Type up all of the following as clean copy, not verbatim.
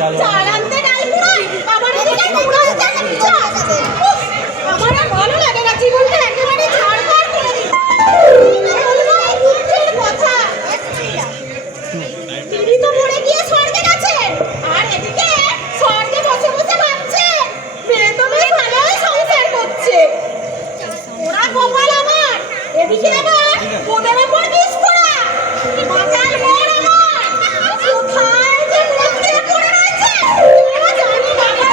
চাল আনতে ডাল পুরাই, আবার এদিকে কুমড়ো হচ্ছে একটা চা। আমার আর ভালো লাগে না, জীবনটা একেবারে ছাড়খাড় করে দিল। বলবো এই দুঃখের কথা। তিনি তো মরে গিয়ে স্বর্গে গেছেন, আর এদিকে স্বর্গে বসে বসে ভাবছেন মেয়ে তো বেশ ভালোই সংসার করছে। ওরা কপাল আমার, এদিকে আবার ওদের ওপর বিষ পড়া। মাথার মোড় আমার, কোথায় যে লুকিয়ে পড়ে রয়েছে ওরা জানে বাবা।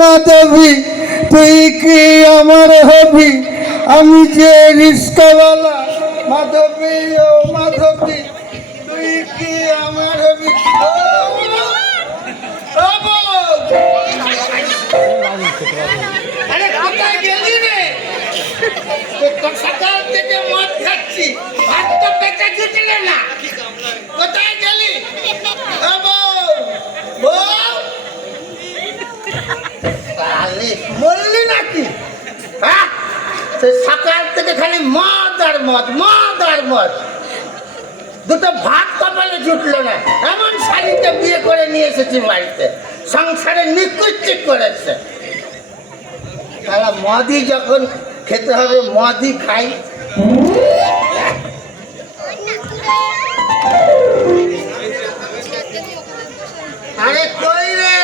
মাধবী তুই কি আমার হবি, আমি যে রিস্কাওয়ালা। মাধবী ও মাধবী তুই কি আমার হবি। আরে কোথায় গেলি রে? তোর সকাল থেকে মদ খাচ্ছি, ভাত তো পেটে জুটলে না। কোথায় গেলি? বললি নাকি? হ্যাঁ, সকাল থেকে খালি মদ আর মদ, মদ আর মদ। দুটো ভাত কপালে জুটলো না, এমন শাড়িতে বিয়ে করে নিয়ে এসেছি বাড়িতে, সংসারে নিকুচি করেছে। তারা মদই যখন খেতে হবে মদই খাই। আরে কই রে,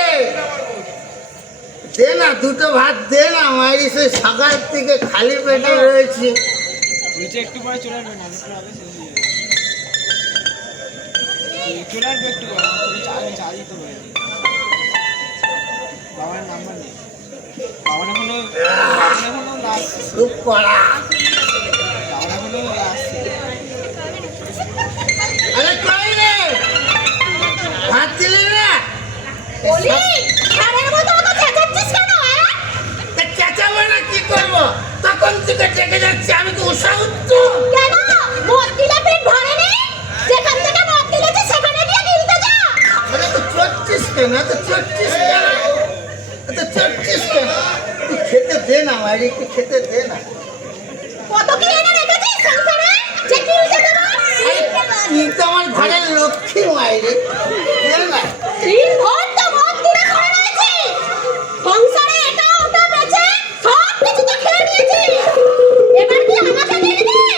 দে না দুটো ভাত দে না, মাইরি সে সকাল থেকে খালি পেটে রয়েছি। একটু পরে চলে আসবে না, চলে আসবে একটু পরে, চা দিতে পারে। বাবার নাম্বার নেই, বাবার এখনো খুব পড়া। আরে কই রে, ভাত দিলি না? চেঁচাবো না কি করবো, তখন থেকে চেকে যাচ্ছে, আমি তো উৎসাহিত। কেন মদ দিলে পেট ভরেনি? যেখান থেকে মদ দিলেছে সেখানে গিয়ে গিলতে যা। আরে তো চটছিস কেন, তো চটছিস কেন, তো চটছিস কেন? তুই খেতে দে না মাইরি, একটু খেতে দে না। কত কি এনে রেখেছিস সংসারে যে গিলতে দেবো? তুই তো আমার ঘরের লক্ষ্মী মাইরি, দে না। দিন ভর তো মদ দিলে করে রয়েছিস, সংসারে এটা ওটা বেচে সব কিছু তো খেয়ে নিয়েছিস, এবার কি আমাকে দিয়ে দিবি?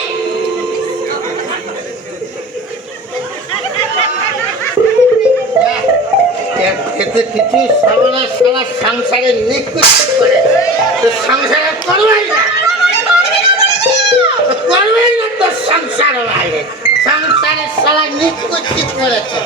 খেতে কিছু সারা সারা সংসারে নিকুচ করে, তো সংসারে করবেই না, করবেই না তোর সংসার বাইরে, সংসারে সারা নিকুচ করেছে।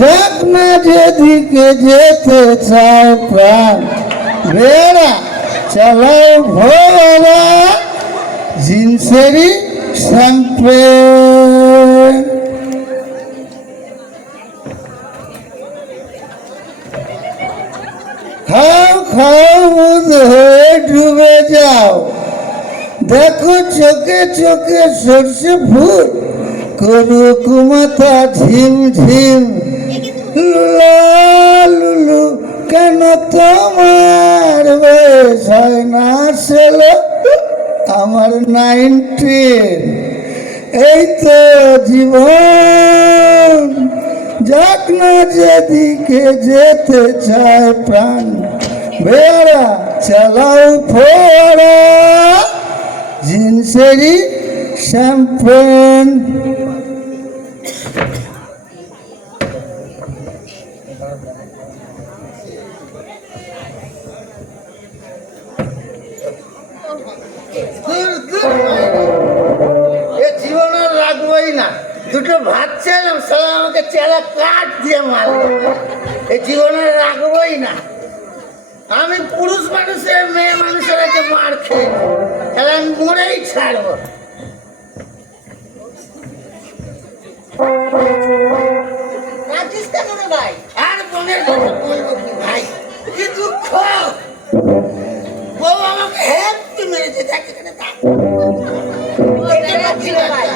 যাক না যেদিকে যেতে চায় প্রাণ, বেড়া চালাও ভোরা জিন্সেরই শ্যাম্পেন। খাও খাও বুধ হয়ে ডুবে যাও, দেখো চোখে চোখে সরষে ফুল করুক মাথা ঝিম ঝিম। লুলা লুলু কেন তোমার বয়স হয় না ছেলে, আমার 19, এই তো জীবন। যাক না যেদিকে যেতে চায় প্রাণ, বেড়া চালাও ফোড়া জিন্সেরই শ্যাম্পেন। দূর দূর এ জীবন আর রাখবোই না। দুটো ভাত চাইলাম, সালা আমাকে চেলা কাঠ দিয়ে মারল। এই জীবন আর রাখবোই না। আমি পুরুষ মানুষের মেয়ে মানুষের কাছে মার খেয়ে তাহলে আমি মরেই ছাড়বো। রাজিস কেন রে ভাই? আর বোনের কথা বলবো কি ভাই, কি দুঃখ। বউ আমাকে হেঁটে মেরেছে, দেখ এখানে থাক। কোথায় মেরেছিল ভাই?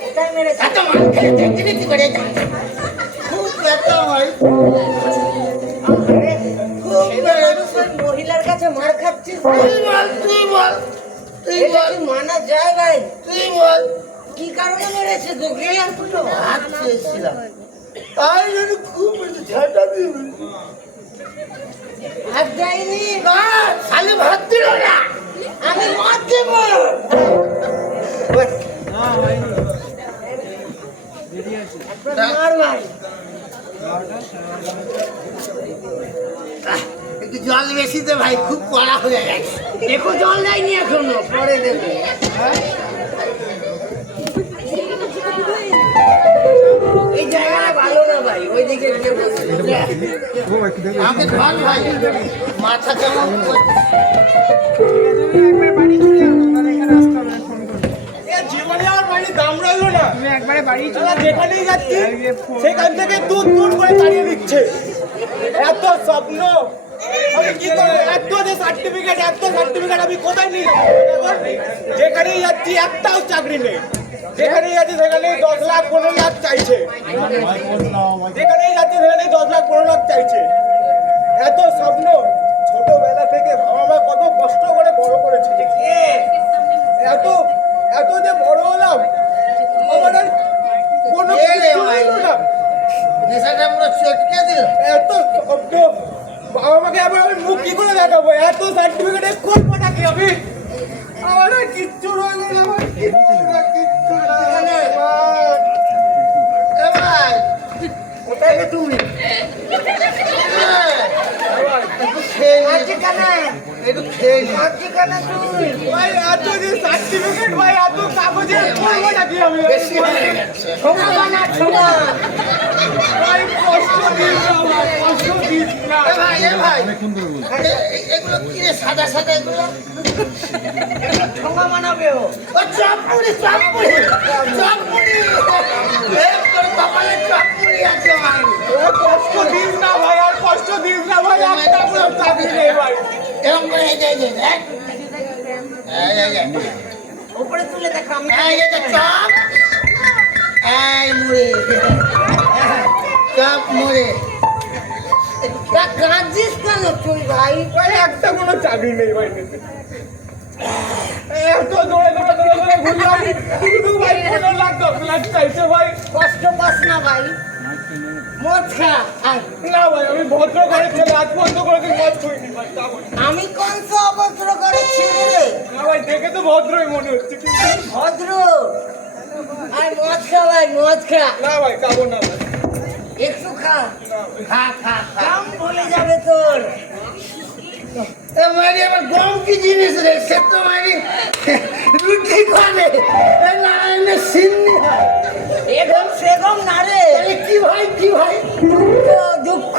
কোথায় মেরেছিল? এত মার খেয়ে দেখছিলি কি করে? খুব ব্যথা হয়, আরে, খুব ছেলে ব্যথা। মানুষ ওই মহিলার কাছে মার খাচ্ছিস? তুই বল, তুই বল, তুই এটা বল, কি মানা যায় ভাই? তুই বল। কি কারণে মেরেছে তোকে? আর দুটো হাত চেয়েছিলাম, তাই জন্য খুব ঝাঁটা দিয়ে হাত দেয়নি। না, খালি ভাত দিল না। আমি মদ দেব। মার ভাই। একটু জল বেশি দে ভাই, খুব কড়া হয়ে গেছে। দেখো জল দেয়নি এখনো, পরে দেবে। এই জায়গাটা ভালো না ভাই, ওইদিকে গিয়ে বসে। আমাকে ধর ভাই, মাথা কেমন করছে। জীবনে আর বাড়ির দাম রইলো না। তুমি একবারে বাড়ি চলা, যেখানেই যাচ্ছি সেখান থেকে দূর দূর করে তাড়িয়ে দিচ্ছে। এত স্বপ্ন, আমি কি করে এত যে সার্টিফিকেট, এত সার্টিফিকেট আমি কোথায় নিয়ে যাবো? যেখানেই যাচ্ছি একটাও চাকরি নেই। যেখানেই যাচ্ছি সেখানেই 10 লাখ 15 লাখ চাইছে। যেখানেই যাচ্ছি সেখানেই 10 লাখ 15 লাখ চাইছে। এত স্বপ্ন, ছোটবেলা থেকে বাবা মা কত কষ্ট করে বড় করেছে। এত এত যে বড় হলাম, আমার আর কোনো কে রে কিছু ভাই? হলো না। নেশাটা পুরো চটকে দিল। এত শব্দ, বাবা মাকে আবার আমি মুখ কি করে দেখাবো? এত সার্টিফিকেট করবোটা কি আমি? আমার আর কিচ্ছু রইল না, আমার কিচ্ছু না, কিচ্ছু না। এ ভাই, কোথায় গে তুমি? একটু খেয়ে নে, আজকে কেন? একটু খেয়ে নে। আজকে কেন তুই? ভাই এত যে সার্টিফিকেট, ভাই এত কাগজের করবোটা কি আমি? বেশি হয়ে গেছে। ছোঁয়া বানা ছোঁয়া। ভাই কষ্ট দিস না, ভাই কষ্ট দিস না। এ ভাই, এ ভাই, এগুলো কি রে, সাদা সাদা এগুলো? ছোঁয়া বানাবে ও। ও চাপুরি, চাপুরি, চাপুরি। তোর কপালে চাপুরি আছে ভাই। কষ্ট দিস না ভাই, আর কষ্ট দিস না ভাই, একটা পুরো চাকরি নেই ভাই। এরকম করে এই যে, এই যে, দেখ। এই যে, উপরে তুলে দেখা আমি। এই যে চাপ, এই মুড়ি, চাপ মুড়ি। তা কাঁদছিস কেন তুই ভাই? ভাই একটা কোনো চাকরি নেই ভাই। এত দৌড়ে দৌড়ে দৌড়ে দৌড়ে ঘুরলাম, শুধু ভাই 15 লাখ 10 লাখ চাইছে ভাই। কষ্ট পাস না ভাই। মদ খা। আয়। না ভাই, আমি ভদ্র ঘরের ছেলে, আজ পর্যন্ত কোনোদিন মদ ছুঁইনি ভাই, তা বলি। আমি কোন সে অভদ্র করেছি রে? না ভাই, দেখে তো ভদ্রই মনে হচ্ছে, কিন্তু ভদ্র। আয় মদ খা ভাই, মদ খা। না ভাই, খাবো না ভাই। একটু খা। খা, খা, খা। কাম ভুলে যাবে তোর। এ মারি, আমার গম কি জিনিস রে? সে তো মারি রুটি খাবে, এ নারায়ণের সিন্নি হয়। এগম সেগম না রে। তাহলে কি ভাই, কি ভাই? দুঃখ দুঃখ।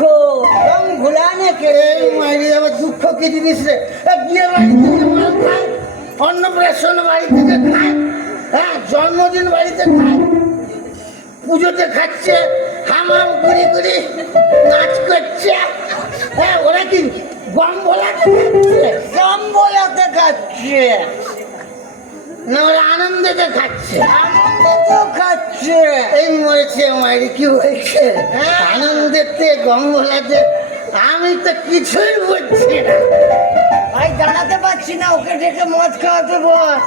কাম ভুলানে কে? এই মারি, আবার দুঃখ কি জিনিস রে? এ বিয়ে বাড়ি থেকে মাল খায়, অন্নপ্রাশন বাড়ি থেকে খায়, হ্যাঁ, জন্মদিন বাড়িতে খায়, পুজোতে খাচ্ছে, হামাম করি করি নাচ করছে। হ্যাঁ, ওরা কি গম ভোলাতে খাচ্ছে? কাম বলাতে খাচ্ছে। না, ওরা আনন্দতে খাচ্ছে। আনন্দ তো খাচ্ছে। এই মরেছে মারি, কি হয়েছে? আনন্দেতে গম ভোলাতে আমি তো কিছুই বুঝছি না। ভাই দাঁড়াতে পারছি না, ওকে ডেকে মদ খাওয়াতে বস।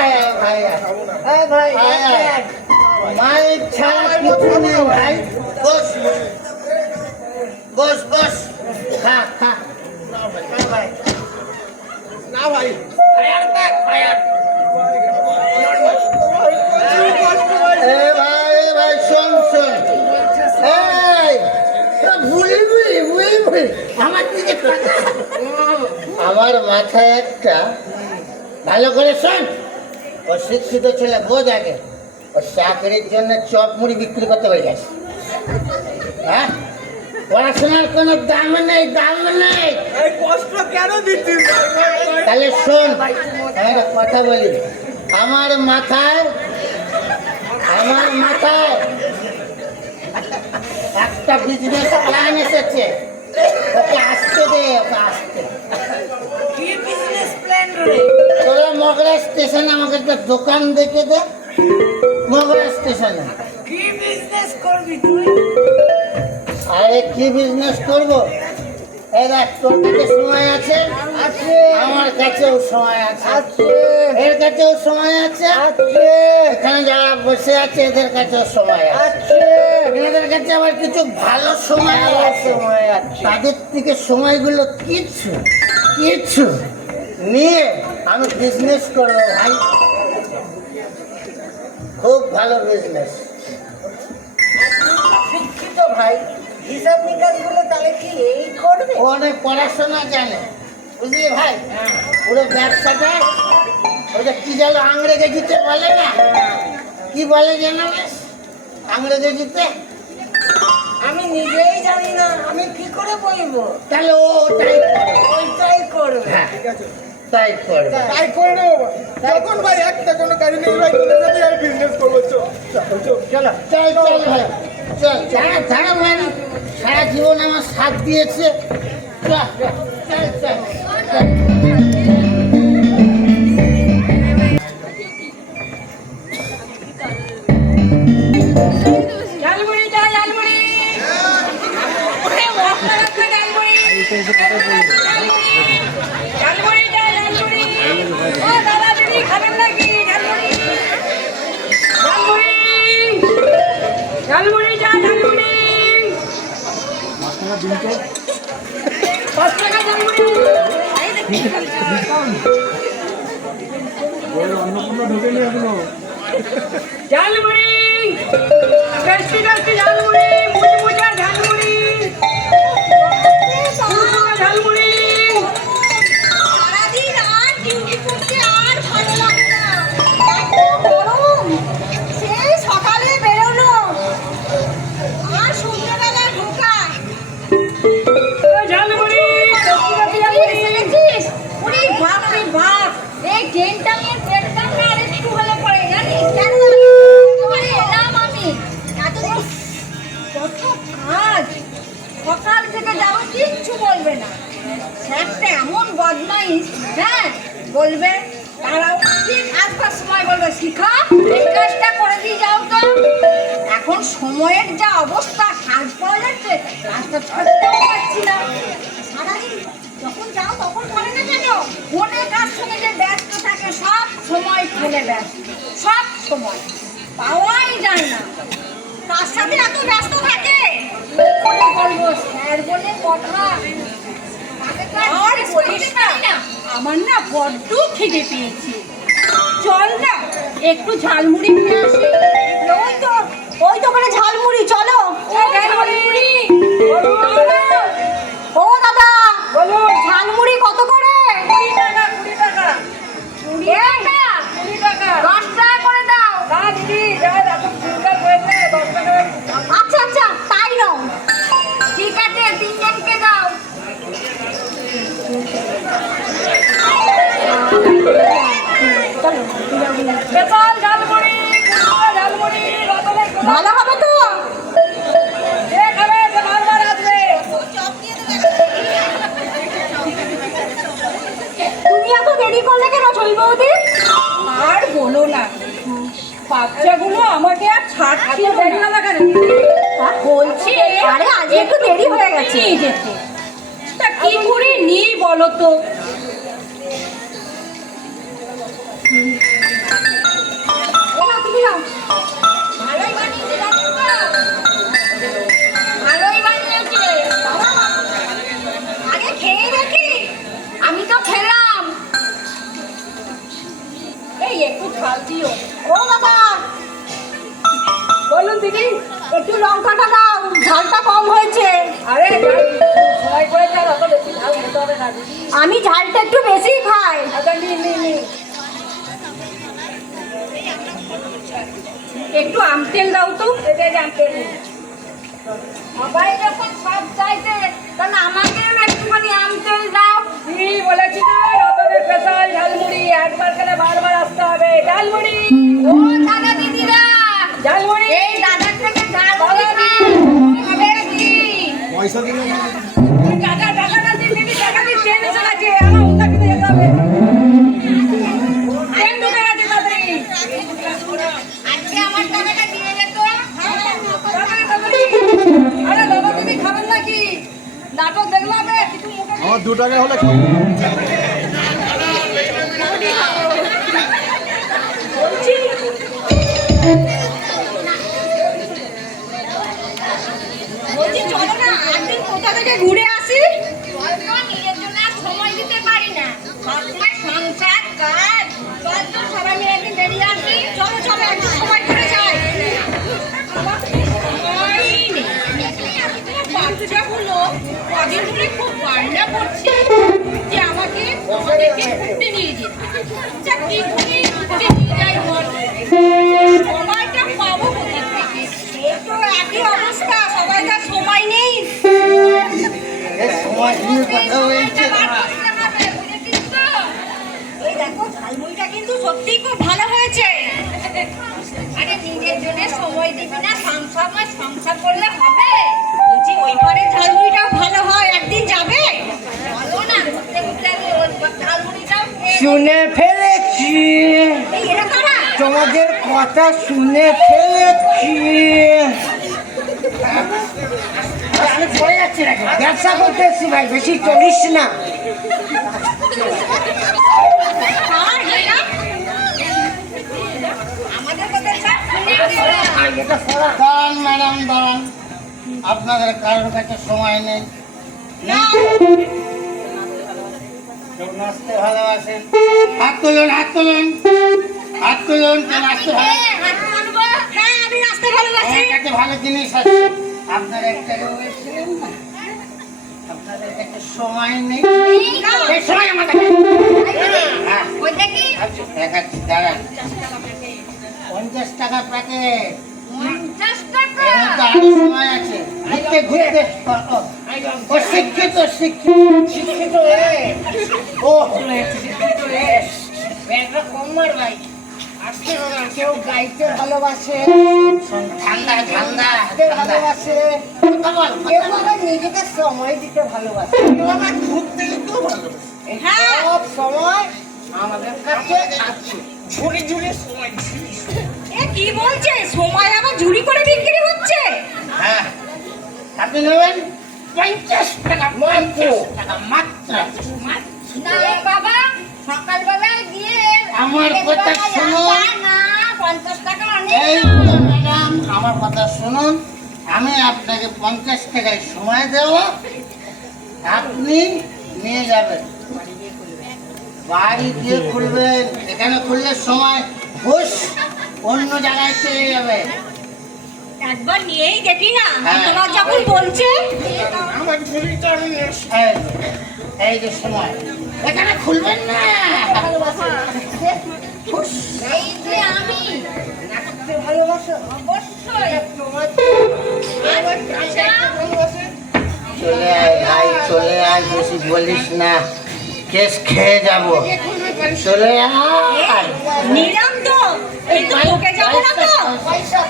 আয়, আয়, ভাই আয়। এই ভাই আয়, আয়। এক। মাইক ছাড়া কিছু নেই ভাই। বস, বস, বস, খা, খা। হ্যাঁ ভাই। না ভাই, ফায়ার ব্যাক, ফায়ার। এ ভাই, এ ভাই, শোন, শোন। এই, ভুলি, ভুলি, ভুলি, ভুলি। আমার দিকে তাকা। আমার মাথায় একটা ভালো করে শোন, ও শিক্ষিত ছেলে, বোঝ আগে, ও চাকরির জন্য চপ মুড়ি বিক্রি করতে হয়ে গেছে। হ্যাঁ, পড়াশোনার কোনো দাম নেই, দাম নেই। এই কষ্ট কেন দিচ্ছিস? তাহলে শোন, আমি একটা কথা বলি, আমার মাথায় একটা বিজনেস প্ল্যান এসেছে, ওকে আসতে দে, ওকে আসতে। কি বিজনেস প্ল্যান রে? তোরা মগরা স্টেশনে আমাকে একটা দোকান দেখে দে, মগরা স্টেশনে। কি বিজনেস করবি তুই? আরে কি বিজনেস করবো? এই দেখ, তোর কাছে সময় আছে, আমার কাছেও সময় আছে, এর কাছেও সময় আছে, এখানে যারা বসে আছে এদের কাছেও সময় আছে, এদের কাছে আবার কিছু ভালো সময় আছে। তাদের থেকে সময়গুলো কিচ্ছু কিচ্ছু নিয়ে আমি বিজনেস করবো ভাই, খুব ভালো বিজনেস। শিক্ষিত ভাই, হিসাব নিকাশ গুলো তাহলে কি এই করবে? ও অনেক পড়াশোনা জানে, বুঝলি ভাই? পুরো ব্যবসাটা ওই যে কি যেন আংরেজিতে বলে না, কি বলে জানো বেশ আংরেজিতে? আমি নিজেই জানি না, আমি কি করে বলবো? তাহলে ও ওটাই করে। ওইটাই করবে। হ্যাঁ, তাই করবে। তাই করে নেবো ভাই। যখন ভাই একটা কোনো কাজ নেই ভাই, তোদের সাথে আমি বিজনেস করবো। চল চল চলো চল চল ভাই, চল। যারা ভাই সারা জীবন আমার সাথ দিয়েছে, চল চল চল চল। ঝালমুড়ি যা, ঝালমুড়ি। ওরে মশলা রাখবে ঝালমুড়ি। ঝালমুড়ি যা, ঝালমুড়ি। ও দাদা দিদি খাবেন নাকি ঝালমুড়ি? ঝালমুড়ি, ঝালমুড়ি যা, ঝালমুড়ি। 5 টাকা ঝালমুড়ি। এই দেখি ঝালমুড়ি, টেস্টি টেস্টি ঝালমুড়ি, মুচমুচে ঝালমুড়ি, ঝালমুড়ি। সারাদিন আর ডিউটি করতে আর ভালো লাগে না, এত গরম। সেই সকালে বেরোনো আর সন্ধ্যেবেলা ঢোকা। ঝালমুড়ি, দেখেছিস? ওরে বাপ রে বাপ, এই ট্রেনটা নিয়ে ট্রেনটা না আর একটু হলে পড়ে জানিস কেন? তোমার এলাম আমি এতদিন কত কাজ, সকাল থেকে যাও কিচ্ছু বলবে না। একটা এমন বদমাইশ, হ্যাঁ বলবে তারাও ঠিক আসবার সময় বলবে শিখা এই কাজটা করে দিয়ে যাও তো। এখন সময়ের যা অবস্থা, কাজ পাওয়া যাচ্ছে, কাজটা ছাড়তেও পারছি না। সারাদিন যখন যাও তখন বলে না কেন মনে কাজ সঙ্গে যে ব্যস্ত থাকে, সব সময় ফেলে ব্যস্ত, সব সময় পাওয়াই যায় না। তার সাথে এত ব্যস্ত থাকে, কি করে বলবো স্যার বলে কথা। আর বলিস না, আমার না বড্ড খিদে পেয়েছে। চল না একটু ঝালমুড়ি খেয়ে আসি। ওই তো ওখানে ঝালমুড়ি, চলো। ঝালমুড়ি, ও দাদা, বলুন। ঝালমুড়ি কত করে? 20 টাকা, 20 টাকা, 20 টাকা? 20 টাকা। 10 টাকা করে দাও। না দিদি, যা এত চিন্তা করেছে 10 টাকা। আচ্ছা আচ্ছা, তাই নাও। ঠিক আছে, 3 জনকে দাও। বেতাল ঝালমুড়ি, কুমড়ো ঝালমুড়ি, রতনের গোলা। ভালো হবে তো? যে খাবে সে বারবার আসবে। তুমি এত দেরি করলে কেন চল বৌদি? আর বলো না, বাচ্চাগুলো আমাকে আর ছাড়ছিল না। বলছি আরে আজ একটু দেরি হয়ে গেছে। নিয়ে যেতে। তা কি করে নিই বলো তো? এই নাও, তুমি নাও। ভালোই বানিয়েছে রাজুদা। ভালোই বানিয়েছে। আগে খেয়ে দেখি। আমি তো খেলাম। এই একটু ঝাল দিও। ও বাবা, বলুন দিদি। একটু লঙ্কাটা দাও, ঝালটা কম হয়েছে। আরে সময় করে আর অত বেশি ঝাল খেতে হবে না দিদি। আমি ঝালটা একটু বেশি খাই। আচ্ছা নি নি নি। যেতে জানতে নেই। সবাই যখন সব চাইতে তখন আমাকেও একটুখানি আমতেল দাও। কি বলেছি না রতনের স্পেশাল ঝালমুড়ি, একবার খেলে বারবার আসতে হবে। ঝালমুড়ি, ও দাদা দিদিরা, ঝালমুড়ি। এই দাদার থেকে ঝালমুড়ি খাবে কি? পয়সা দিলে টাকা টাকা না দিদি, টাকা দিয়ে ট্রেন এসে গেছে, আমার অন্য কিছু যেতে হবে। ট্রেন ঢুকে গেছে তাড়াতাড়ি। আজকে আমার টাকাটা দিয়ে যেত। আরে দাদা দিদি খাবেন নাকি? নাটক দেখলাম কিছু মুখে আমার 2 টাকা হলে খাবো। বলছি চলো না একদিন কোথা থেকে ঘুরে আসি। বলতো নিজের জন্য আর সময় দিতে পারি না, সবসময় সংসার কাজ। চল তো সবাই মিলে একদিন বেরিয়ে আসি। চলো চলো একদিন সময় করে যাই। আমার তো সময়ই নেই। তোমার বাচ্চাটা হলো কদিন ধরে খুব বান্না করছে যে আমাকে আমাদেরকে ঘুরতে নিয়ে যেতে। আচ্ছা কি করে ঘুরতে নিয়ে যাই বল? সময়টা পাবো কোথা থেকে? এই তো একই অবস্থা, সবাই তার সময় নেই। সময় নিয়ে কথা বলছে। এই দেখো ঝালমুড়িটা কিন্তু সত্যিই খুব ভালো হয়েছে। আরে নিজের জন্য সময় দিবি না, সংসার করলে হবে? বলছি ওই পারে ঝালমুড়িটাও ভালো হয়, একদিন যাবে? বলো না ঘুরতে ঘুরতে ওই ঝালমুড়িটাও খেয়ে নেবে। শুনে ফেলেছি, এই এরা কারা? তোমাদের কথা শুনে ফেলেছি। আমি পড়ে যাচ্ছি নাকি? ব্যবসা করতে এসছি ভাই, বেশি চলিস না। কার এরা? আমাদের কথা সব শুনে গেলো। দাঁড়ান ম্যাডাম দাঁড়ান, আপনাদের কারোর কাছে সময় নেই। কেউ নাচতে ভালোবাসেন? হাত তুলুন, হাত তুলুন, হাত তুলুন। কেউ নাচতে ভালো? হাত তুলবো? হ্যাঁ আমি নাচতে ভালোবাসি। আমার কাছে ভালো জিনিস আছে। আপনারা একটা রয়েছেন না, আপনাদের কাছে সময় নেই। এই সময় আমার কাছে। হ্যাঁ, ওই দেখি দেখাচ্ছি, দাঁড়ান। 50 টাকা প্যাকেট। 50 টাকা। এর মধ্যে আরো সময় আছে। ঘুরতে ঘুরতে ও শিক্ষিত, শিক্ষিত, শিক্ষিত ও ব্যাগটা কম মার ভাই। আজকে কেউ গাইতে ভালোবাসে, ঠান্ডা ঠান্ডা ভালোবাসে, কেউ আবার নিজেকে সময় দিতে ভালোবাসে, কেউ আবার ঘুরতে যেতেও ভালোবাসে। হ্যাঁ। সব সময় আমাদের কাছে আছে। ঝুড়ি ঝুড়ি সময়। এ কি বলছে? সময় আবার ঝুড়ি করে বিক্রি হচ্ছে? হ্যাঁ, আপনি নেবেন 50 টাকা, 50 টাকা মাত্র। না রে বাবা, সকালবেলায় গিয়ে আমার কথা শুনুন। না 50 টাকা এই অনেক। তো ম্যাডাম, আমার কথা শুনুন। আমি আপনাকে 50 টাকায় সময় দেব, আপনি নিয়ে যাবেন, বাড়ি দিয়ে খুলবেন। এখানে খুললে সময় ঘুষ অন্য জায়গায় চলে যাবে। একবার নিয়েই দেখি না, হ্যাঁ। তোমার যখন বলছে। এই, এই যে সময়, এখানে খুলবেন না। ঘুষ। এই যে আমি নাচতে ভালোবাসো? অবশ্যই আচ্ছা, চলে আয় ভাই, চলে আয়, বেশি বলিস না, কেস খেয়ে যাব। চলে আয়। নিলাম তো, কিন্তু তোকে যাবো না তো।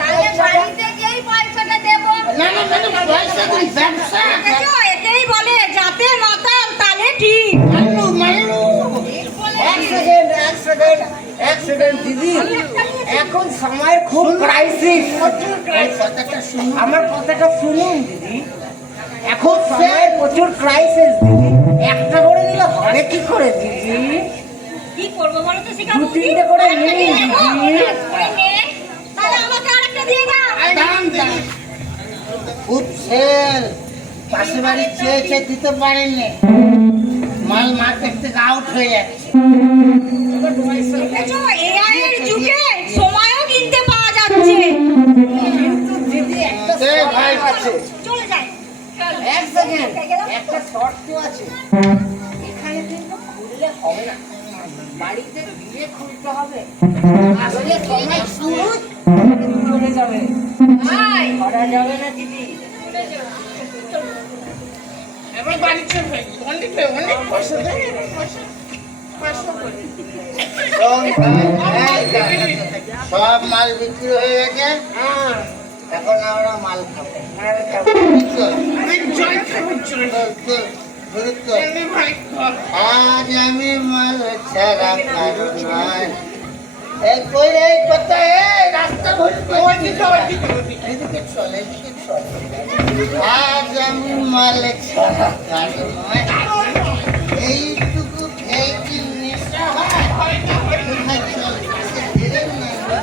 তাহলে বাড়িতে গিয়েই পয়সাটা দেবো। না না ম্যাডাম, পয়সা দিন, ব্যবসা। দেখেছো, এতেই বলে যাতে মাতাল তালে ঠিক। মাল্লু, মাল্লু। এক সেকেন্ড দিদি, এখন সময় খুব ক্রাইসিস। এই কথাটা শুনুন। আমার কথাটা শুনুন দিদি, এখন সময় প্রচুর ক্রাইসিস দিদি। একটা করে নিলে হবে কি করে দিদি? কি করবো বলো তো শিখাবো? 2-3টে করে আরেকটা নিন দিয়ে দেবো? দিদি। করে নে। তাহলে আমাকে আরেকটা দিয়ে দাও। দাঁড়ান, দাঁড়ান। খুব সেল, পাশে বাড়ি চেয়েছে দিতে পারেননি, মাল মার্কেট থেকে আউট হয়ে যাচ্ছে। দেখেছো, AI এর যুগে সময়ও কিনতে পাওয়া যাচ্ছে। কিন্তু দিদি একটা এ শর্ত ভাই। আছে। চলে যাই। এক সেকেন্ড, একটা শর্ত আছে। এখানে কিন্তু খুললে হবে না, বাড়িতে গিয়ে খুলতে হবে। আসলে সময় শুরু চলে যাবে। ভাই করা যাবে না দিদি। এবার বাড়ি চল ভাই, অনেক অনেক পয়সা দেয়, পয়সা 500 করে। সব মাল বিক্রি হয়ে গেছে, এখন আমরা মাল খাবো। চল, জল খাবো, জল। চল, ঘুরে চল। এমনি ভাই খা। আজ আমি মাল ছাড়া কারো নয়। এই কই রে, এই কোথায়? এই রাস্তা ভর্তি। ওদিকে, ওদিকে, ওদিকে। এদিকে চল, এদিকে চল। আজ আমি মাল ছাড়া কারো নয়। এইটুকু খেয়ে কি নেশা হয়? কোথায় চল? ধীরে না,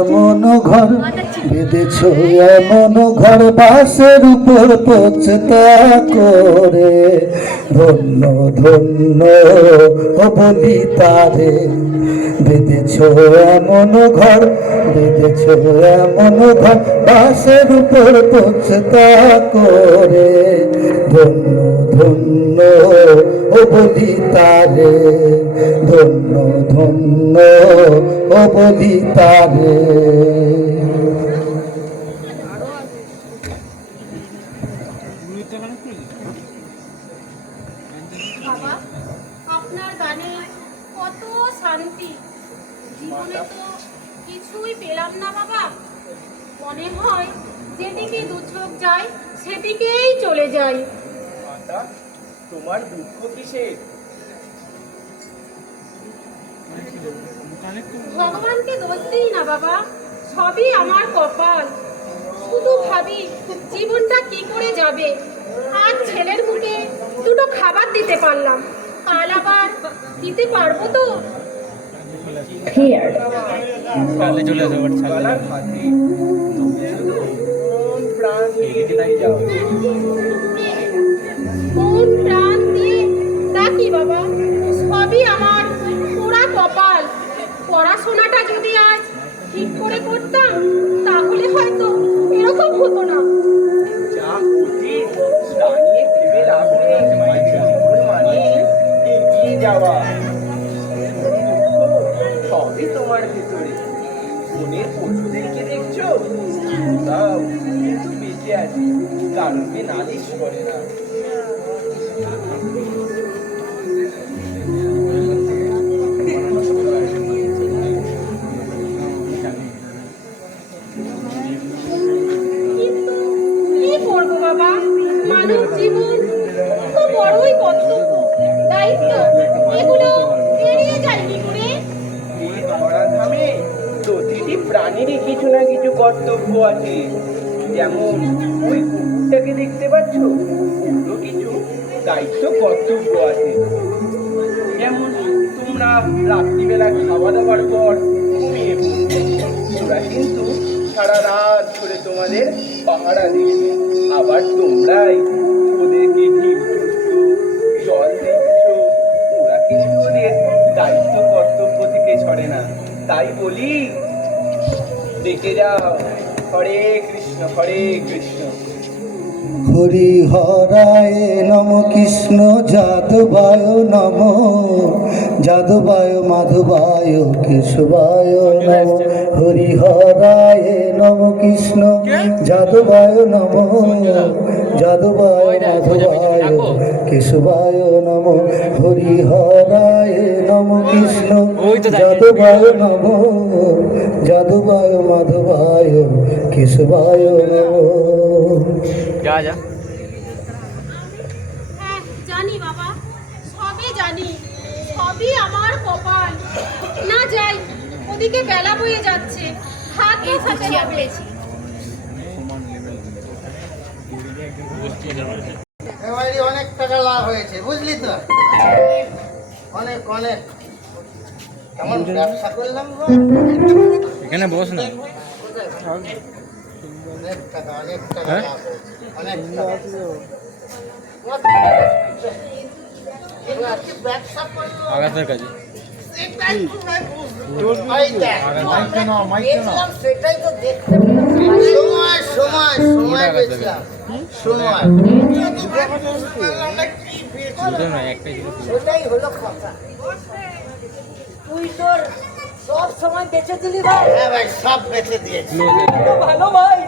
এমন ঘর বেঁধেছ, এমন ঘর বাসের উপর পচতা করে, ধন্য ধন্য ও বলি তারে। বেঁধেছ এমন ঘর, বেঁধেছ এমন ঘর বাসের উপর পচতা করে, ধন্য ধন্য ও বলি তারে, ধন্য ধন্য ও বলি তারে। বাবা, আপনার গানে কত শান্তি। জীবনে তো কিছুই পেলাম না বাবা। মনে হয় যেদিকে দু চোখ যায় সেদিকেই চলে যাই। মাতা, তোমার দুঃখ কিসের? ভগবানকে দোষ দিই না বাবা, সবই আমার কপাল। শুধু ভাবি জীবনটা কি করে যাবে। আজ ছেলের মুখে দুটো খাবার দিতে পারলাম, কাল আবার দিতে পারবো তো? গলার হাতে তুমি শুধু মন প্রাণ দিয়ে দিলাই যাও। মন প্রাণ দিয়ে ডাকি বাবা, সবই আমার পোড়া কপাল। পড়াশোনাটা যদি আজ ঠিক করে করতাম তাহলে হয়তো এরকম হতো না। যা অতীত তা নিয়ে ভেবে লাভ নেই। জীবন মানে এগিয়ে যাওয়া। সবই তোমার ভেতরে। মনের পশুদেরকে দেখছো, তাও কিন্তু বেঁচে আছে, কারণকে নালিশ করে না। কিন্তু কি করবো বাবা, মানব জীবন তো বড়ই কর্তব্য, দায়িত্ব, এগুলো এড়িয়ে যায় কি করে? এই ধরাধামে প্রতিটি প্রাণীরই কিছু না কিছু কর্তব্য আছে। যেমন ওই কুকুরটাকে দেখতে পাচ্ছ, ওরও কিছু দায়িত্ব কর্তব্য আছে। যেমন তোমরা রাত্রিবেলা খাওয়া দাওয়ার পর ঘুমিয়ে পড়বে, ওরা কিন্তু সারা রাত ধরে তোমাদের পাহারা দিচ্ছে। আবার তোমরাই ওদেরকে ডিম দিচ্ছ, জল দিচ্ছ, ওরা কিন্তু ওদের দায়িত্ব কর্তব্য থেকে ছড়ে না। তাই বলি, দেখে যাও, হরে কৃষ্ণ হরে কৃষ্ণ। হরি হরায় নম কৃষ্ণ যাদবায় নম, যাদবায় মাধবায় কেশবায় নম। হরি হরায় নম কৃষ্ণ যাদবায় নম, যাদবায় মাধবায় কেশবায় নম। হরি হরায় নম কৃষ্ণ যাদবায় নম, যাদবায় মাধবায় কেশবায় নম। হ্যাঁ জানি বাবা, সবই জানি, সবই আমার কপাল। না যাই, ওদিকে বেলা বয়ে যাচ্ছে, হাত গোছাতে হবে। এবারে অনেক টাকা লাভ হয়েছে, বুঝলি তো? অনেক অনেক। কেমন ব্যবসা করলাম গো? এখানে বস না। অনেক টাকা লাভ হয়েছে, অনেক টাকা। এবার কি ব্যবসা করলো? আগাতের কাছে সেটাই তো নাই বুঝলাম। এই দেখ, দেখলাম সেটাই তো দেখতে পেলাম। সময় সময় সময় বেচলাম, সময়। দুটো নয়, একটাই ছিল। ওটাই হলো কথা। তুই তোর সব সময় বেঁচে দিলি ভাই। হ্যাঁ ভাই, সব বেঁচে দিয়েছি, এত ভালো ভাই,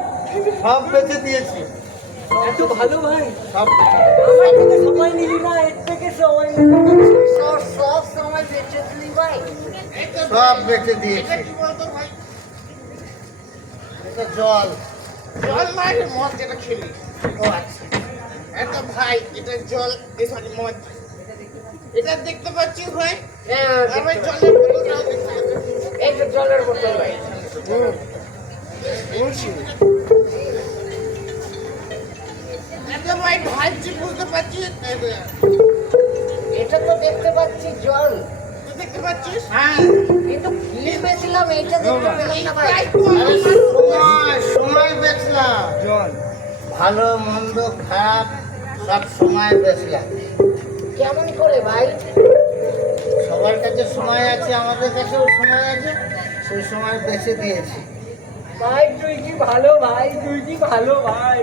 সব বেঁচে দিয়েছি, এত ভালো ভাই। সব আমার থেকে সময় নিলি না, এর থেকে সময় নিলি না। সব সময় বেঁচে দিলি ভাই। সব বেঁচে দিয়েছি। এটা জল। জল মানে মদ যেটা খেলি। ও আচ্ছা, এটা ভাই, এটা জল, সরি মদ। এটা দেখতে পাচ্ছি ভাই, আমি জলের বোতলটাও দেখতে পাচ্ছি। এই যে জলের বোতল ভাই। এটা ভাই ঢালছি, বুঝতে পারছি। এটা তো দেখতে পাচ্ছি জল, তুই দেখতে পাচ্ছিস? হ্যাঁ। কিন্তু কি পেয়েছিলাম এটা দেখতে পেলাম না ভাই। তাই তো আরে আমার সময় বেচলাম, ভালো মন্দ খারাপ সব সময় বেচলাম। কেমন করে ভাই? সবার কাছে সময় আছে, আমাদের কাছেও সময় আছে, সেই সময় বেছে দিয়েছি। ভাই তুই কি ভালো ভাই, তুই কি ভালো ভাই।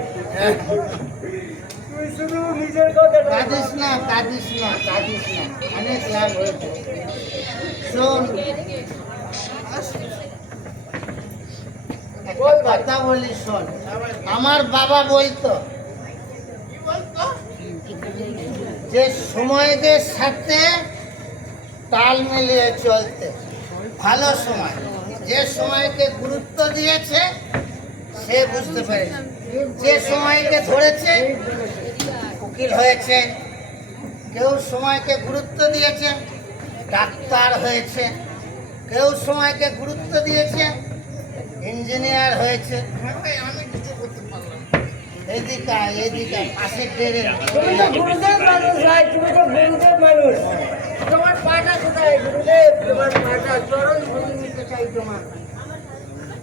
তুই শুধু নিজের কথা না। কাঁদিস না, কাঁদিস না, কাঁদিস না, অনেক লাভ হয়েছে। শোন, একটা কথা বলি শোন। আমার বাবা বলতো যে সময়দের সাথে তাল মিলিয়ে চলতে। ভালো সময়, যে সময়কে গুরুত্ব দিয়েছে সে বুঝতে পেরেছে, যে সময়কে ধরেছে উকিল হয়েছে, কেউ সময়কে গুরুত্ব দিয়েছে ডাক্তার হয়েছে, কেউ সময়কে গুরুত্ব দিয়েছে ইঞ্জিনিয়ার হয়েছে। আমি কিছু করতে পারলাম। এদিকে আয়, এদিকে আয়, পাশের ডেরে তুমি তো গুরুদেব মানুষ ভাই, তুমি তো গুরুদেব মানুষ। তোমার পাটা কোথায় গুরুদেব? তোমার পাটা চরণ ধরে নিতে চাই তোমার।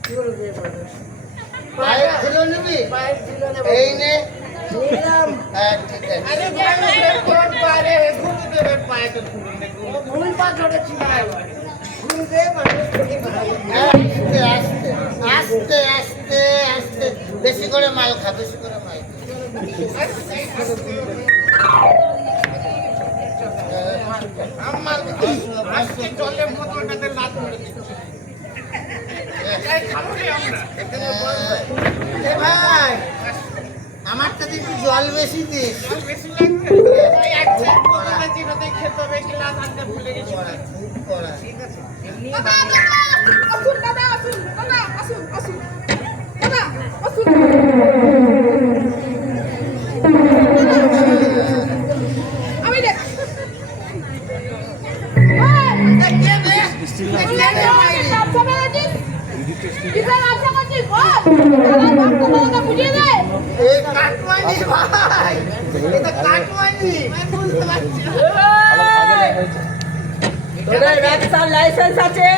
গুরুদেব মানুষ। পায়ে ধুলো নিবি, পায়ের ছিল না এই নে। নিলাম। হ্যাঁ, ঠিক আছে। আরে ভাই, কোন পারে গুরুদেবের পায়েতে ধুলো নেই। ভুল পা ধরেছি ভাই। গুরুদেব মানুষ থেকে ভালো। আস্তে আস্তে আস্তে আস্তে আস্তে, বেশি করে মাল খা, বেশি করে মাল খা। আমার আজকে জলের বোতলটাতে লাত মেরে দিচ্ছে। এই খাবো রে আমরা। এখানে বল ভাই। এ ভাই, আমারটা একটু জল বেশি দিস। জল বেশি লাগবে? এই এক ঝাঁক বোতলে চিরতেই খেতে হবে, গ্লাস আনতে ভুলে গেছি। খুব কড়া। ঠিক আছে। দাদা, আসুন দাদা, আসুন দাদা, আসুন, আসুন দাদা, আসুন। আমি দেখ বুঝিয়ে দেয় এই কাটমানি ভাই, এটা কাটমানি। বুঝতে পারছি। তোদের ব্যবসার লাইসেন্স আছে?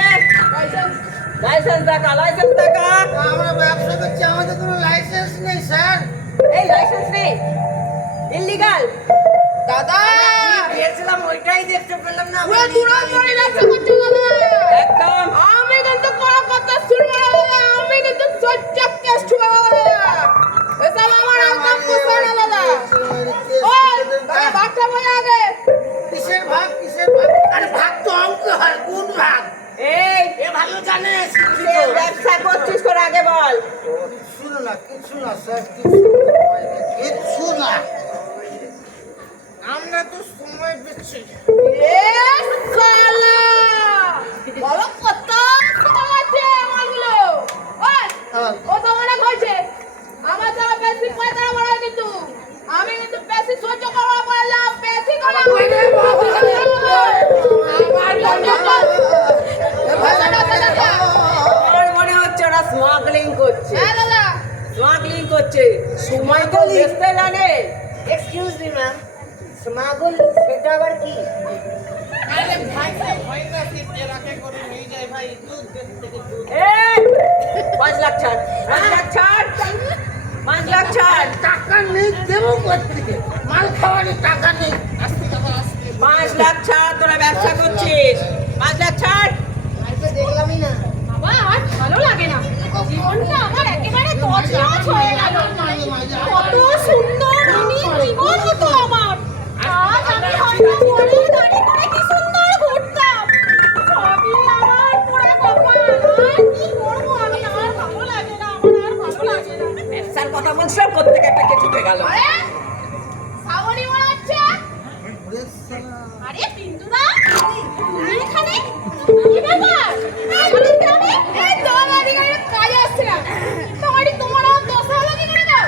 লাইসেন্স দেখা, লাইসেন্স দেখা। আমরা ব্যবসা করছি, আমাদের কোনো লাইসেন্স নেই স্যার। এই লাইসেন্স নেই, ইল্লিগাল। দাদা দিয়েছিলাম ওইটাই দেখতে পেলাম না। পুরো দূরে ব্যবসা করছো দাদা। একদম। আমি কিন্তু কোনো কথা শুনবো না দাদা, আমি কিন্তু সহ্য কেস ছুড়ে দেবো দাদা। এসব আমার একদম পছন্দ না দাদা। ওই দাদা ভাগটা বলে আগে। কিসের ভাগ, কিসের ভাগ? আরে ভাগ তো অঙ্ক হয়, কোন ভাগ? এই এ ভালো জানিস। তুই ব্যবসা করছিস তোর আগে বল। শুনো না, কিছু না স্যার, কিছু কিচ্ছু না। আমরা তো সময় বেশি। এ শালা বলো কত সময় আছে আমারগুলো। ওই ও তো অনেক হয়েছে, আমার তো বেশি পয়সা বড় কিন্তু আমি কিন্তু বেশি সহ্য করবো বললাম, বেশি করে আমার মনে হচ্ছে ওরা স্মাগলিং করছে। হ্যাঁ দাদা, স্মাগলিং করছে, সময় তো বেচতে জানে। এক্সকিউজ মি ম্যাম, স্মাগল সেটা আবার কি? আরে ভাই, হয় না কি এলাকে করে নিয়ে যায় ভাই, দুধ থেকে দুধ। এই 5 লাখ ছাড়, 5 লাখ ছাড়, 5 লাখ ছাড়। টাকা নেই, দেবো কোত্থেকে? মাল খাওয়ার টাকা নেই। আস্তে দাদা, আস্তে। 5 লাখ ছাড়, তোরা ব্যবসা করছিস। 5 লাখ ছাড়। দেখলামই না। বাবা আর ভালো লাগে না, জীবনটা আমার একেবারে তছনছ হয়ে গেল। কত সুন্দর রঙিন জীবন হতো আমার, আজ আমি হয়তো বড় গাড়ি করে কি সুন্দর ঘুরতাম, সবই আমার পোড়া আরে পিন্টুদা, তুমি এখানে? কি ব্যাপার? আমাদের গ্রামে এই দল অধিকারীর কাজে আসছিলাম। তোমারও দশা হলো কি করে দাও?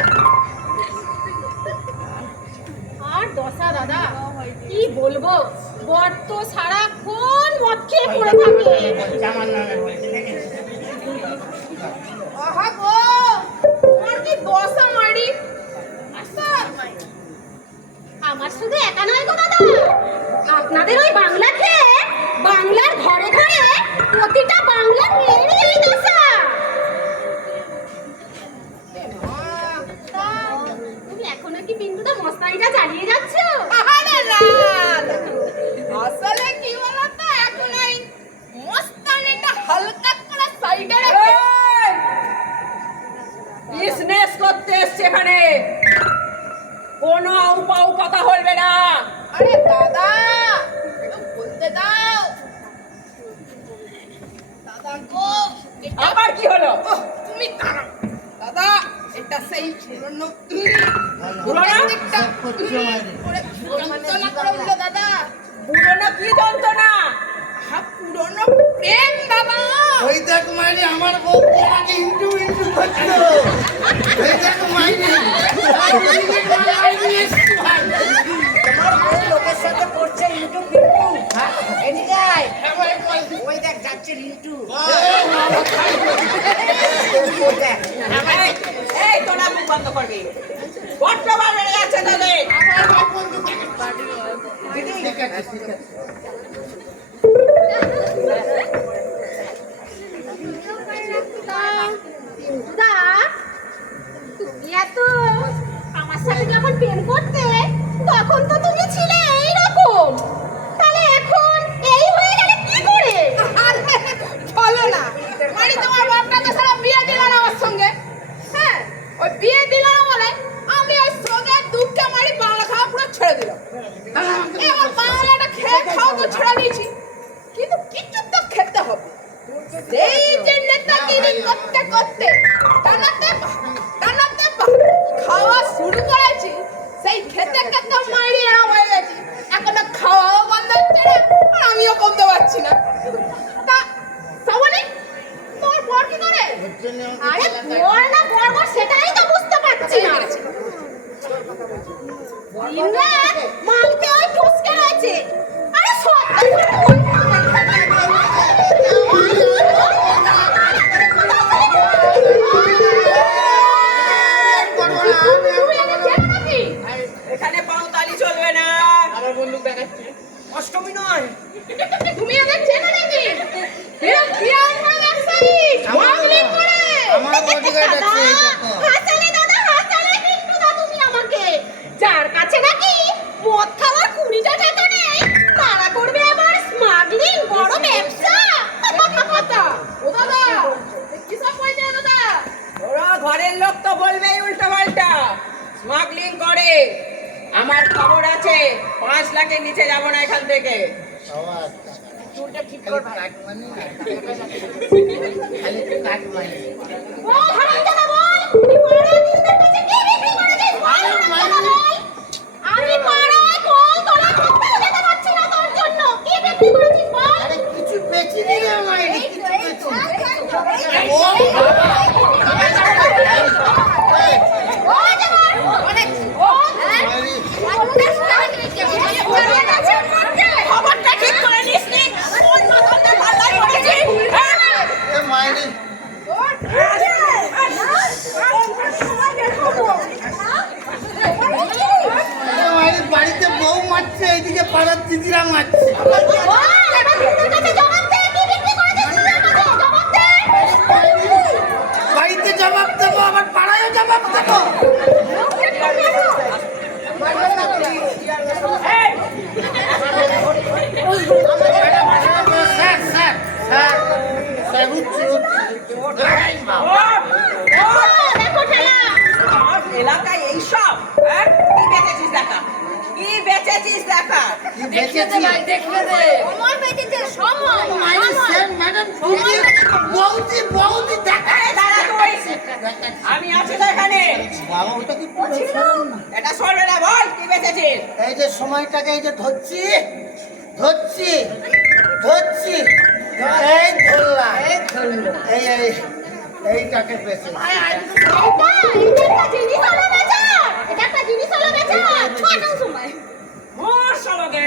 আর দশা দাদা, কি বলবো? বর তো সারাক্ষণ মদ খেয়ে পড়ে থাকে। আহা গো, তোমার কি দশা মারি? আচ্ছা, আমার শুধু একা নয় গো দাদা, আপনাদের ওই বাংলা খেয়ে বাংলার ঘরে ঘরে প্রতিটা বাংলার মেয়েরই এই দশা। তা, তুমি এখনো কি বিন্দুদা মস্তানিটা চালিয়ে যাচ্ছ? আরে না, আসলে কি বলতো, এখন এই মস্তানিটা হালকা করে সাইডে রেখে বিজনেস করতে এসছে এখানে, কোনো আউপাউ কথা বলবে না। আরে দাদা, একটু বলতে দাও। দাদা গো, আবার কি হলো? তুমি দাঁড়াও। দাদা, এটা সেই পুরনো পুরনো? যন্ত্রণা করে উঠলো দাদা। পুরনো কি যন্ত্রণা? পুরনো প্রেম দাদা। ওই দেখ মাইনি আমার বউ আগে ইন্টু ইন্টু করছিল। ওই দেখ মাইনি তোমার ওই লোকের সাথে করছে ইউটিউব ভিডিও। এদিকে আয়। ওই দেখ যাচ্ছে রিন্টু। এই তোরা মুখ বন্ধ করবি, বড্ড বার বেড়ে যাচ্ছে তোদের। ঠিক আছে ঠিক আছে। পিন্টুদা, তুমি এত আমার সাথে যখন প্রেম করতে তখন তো তুমি ছিলে এইরকম, তাহলে এখন এই হয়ে গেলে কি করে? বলো না, মানে তোমার বাপটাকে সারা বিয়ে দিল না আমার সঙ্গে। হ্যাঁ, ওই বিয়ে দিল না বলে আমি ওই সঙ্গে দুঃখে মারি বাংলা খাওয়া পুরো ছেড়ে দিলাম। এবার বাংলাটা খেয়ে খাওয়া তো ছেড়ে দিয়েছি, কিন্তু কিছু তো খেতে হবে। এই যে নেতাগিরি করতে করতে টানাতে খাওয়া শুরু করেছি, সেই খেতে খেতে মাইরি এরম হয়ে গেছি। এখন খাওয়াও বন্ধ হচ্ছে না, আর আমিও কমতে পারছি না। তা শ্রাবণী, তোর বর কি করে? আরে বর না বর, সেটাই তো বুঝতে পারছি না। দিনরাত মালকে ওই ঠুসকে রয়েছে। আরে সত্যি এখানে পাউতালি চলবে না। আমার বন্দুক দেখাচ্ছি, অষ্টমী নয়। তুমি এদের চেনো নাকি? এরা বিয়ার করে ব্যবসায়ী, মাগলি করে। আমার bodyguard আছে, এই দেখো। হাসালে দাদা, হাসালে পিন্টুদা তুমি আমাকে। যার কাছে নাকি মদ খাওয়ার 20টা টাকা নেই, তারা করবে আবার স্মাগলিং, বড় ব্যবসা। ও দাদা, কি সব কইতে দাদা? ওরা ঘরের লোক তো বলবেই উল্টো পাল্টা, স্মাগলিং করে। আমার খবর আছে, 5 লাখের নিচে যাব না এখান থেকে। চুলটা ঠিক করবা। খালি কাট মাইনি। ও হারামজাদা বল, তুই পাড়ায় নিজেদের কাছে কি বিক্রি করেছিস? বল হারামজাদা বল। আমি পাড়ায় কল তোলা করতে যেতে পারছি না তোর জন্য। কি বিক্রি করেছিস বল? আরে কিছু বেচি নি রে মাইনি, কিছু বেচি নি। ও খবরটা ঠিক করে নিস নি। কোন মাথাটা পাল্লাই পড়েছি? এ মাইনি মাইনি বাড়িতে বউ মারছে, এইদিকে পাড়ার দিদিরা মারছে। বাড়িতে জবাব দেবো, আবার পাড়ায়ও জবাব দেবো। স্যার স্যার স্যার স্যার উঠছি আমার এলাকায় এইসব, হ্যাঁ? কি বেচেছিস দেখা, কি বেচেছিস দেখা। আমার বেঁচেছে সময়। বৌদি বৌদি দেখা এই দাঁড়া তুই, আমি আছি তো এখানে। বাবা ওটা কি পুরো সরল না? এটা সরবে না, বল কি বেচেছিস। এই যে সময়টাকে এই যে ধরছি, ধরছি ধরছি এই ধরলাম এই এই এইটাকে বেশি এটা একটা জিনিস হলো বেচার, এটা একটা জিনিস হলো বেচার, ছোট সময় মোর শালাকে